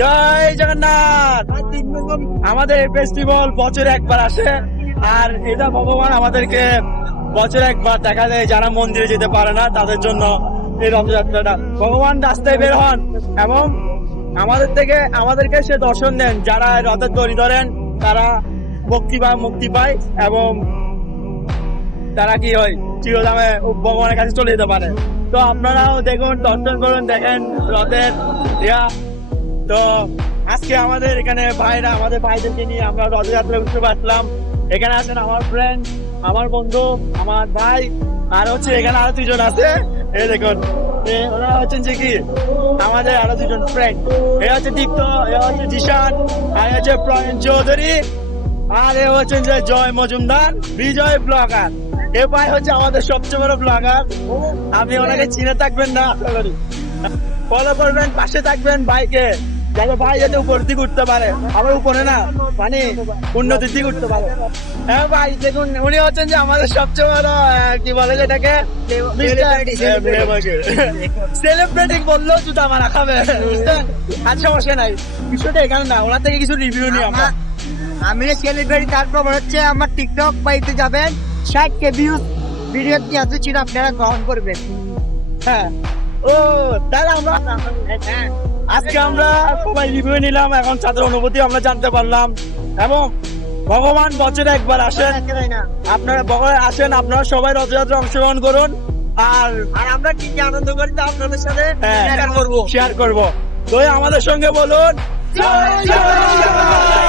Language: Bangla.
জয় জগন্নাথ। আমাদের এই ফেস্টিভ্যাল বছরে একবার আসে, আর এটা ভগবান আমাদেরকে বছরে একবার দেখা যায়। যারা মন্দিরে যেতে পারে না তাদের জন্য এই রথযাত্রাটা, ভগবান রাস্তায় বের হন এবং আমাদেরকে সে দর্শন দেন। যারা রথের দড়ি ধরেন তারা মুক্তি পায় এবং তারা কি হয়, চিরধামে ভগবানের কাছে চলে যেতে পারে। তো আপনারাও দেখুন, দর্শন করুন, দেখেন রথের ইয়া। তো আজকে আমাদের এখানে আমাদের ভাইদেরকে নিয়ে আমরা রথযাত্রা উঠতে পারলাম। এখানে আছেন আমার ফ্রেন্ড, আমার বন্ধু, আমার ভাই, আর হচ্ছে এখানে আরো দুজন আছে। এই দেখুন, ওরা হচ্ছেন যে কি আমাদের আরো দুজন ফ্রেন্ড। এ হচ্ছে দীপ্ত, এ হচ্ছে জিশান, আর এ হচ্ছে প্রয়ন চৌধুরী, আর এ হচ্ছেন যে জয় মজুমদার, বিজয় ব্লগার। এ ভাই হচ্ছে আমাদের সবচেয়ে বড় ব্লগার। আপনি ওনাকে চিনে থাকবেন না আশা করি। ফলো করবেন, পাশে থাকবেন ভাইকে, যাতে ভাই যাতে উপর দিকে উঠতে পারে, আবার উপরে না মানে উন্নতির দিকে উঠতে পারে। হ্যাঁ ভাই দেখুন, উনি হচ্ছেন যে আমাদের সবচেয়ে বড় কি বলে যেটাকে সেলিব্রিটি বললেও জুতা মারা খাবে, বুঝলেন? আর সমস্যা নাই, বিষয়টা এখানে না, ওনার থেকে কিছু রিভিউ নিই আমরা। আমি সেলিব্রিটি, তারপর হচ্ছে আমার টিকটক পাইতে যাবেন 60K ভিউজ ভিডিও দিয়ে ছিল, আপনারা গ্রহণ করবেন। হ্যাঁ, ও তাহলে আজকে আমরা সবাই রিভিউ নিলাম, এখন তাদের অনুভূতি আমরা জানতে পারলাম। এবং ভগবান বছরে একবার আসেন, আপনারা ভগবান আসেন, আপনারা সবাই রথযাত্রা অংশগ্রহণ করুন। আর আমরা কি কি আনন্দ করি তা আপনাদের সাথে শেয়ার করবো। তো আমাদের সঙ্গে বলুন জয় জগন্নাথ।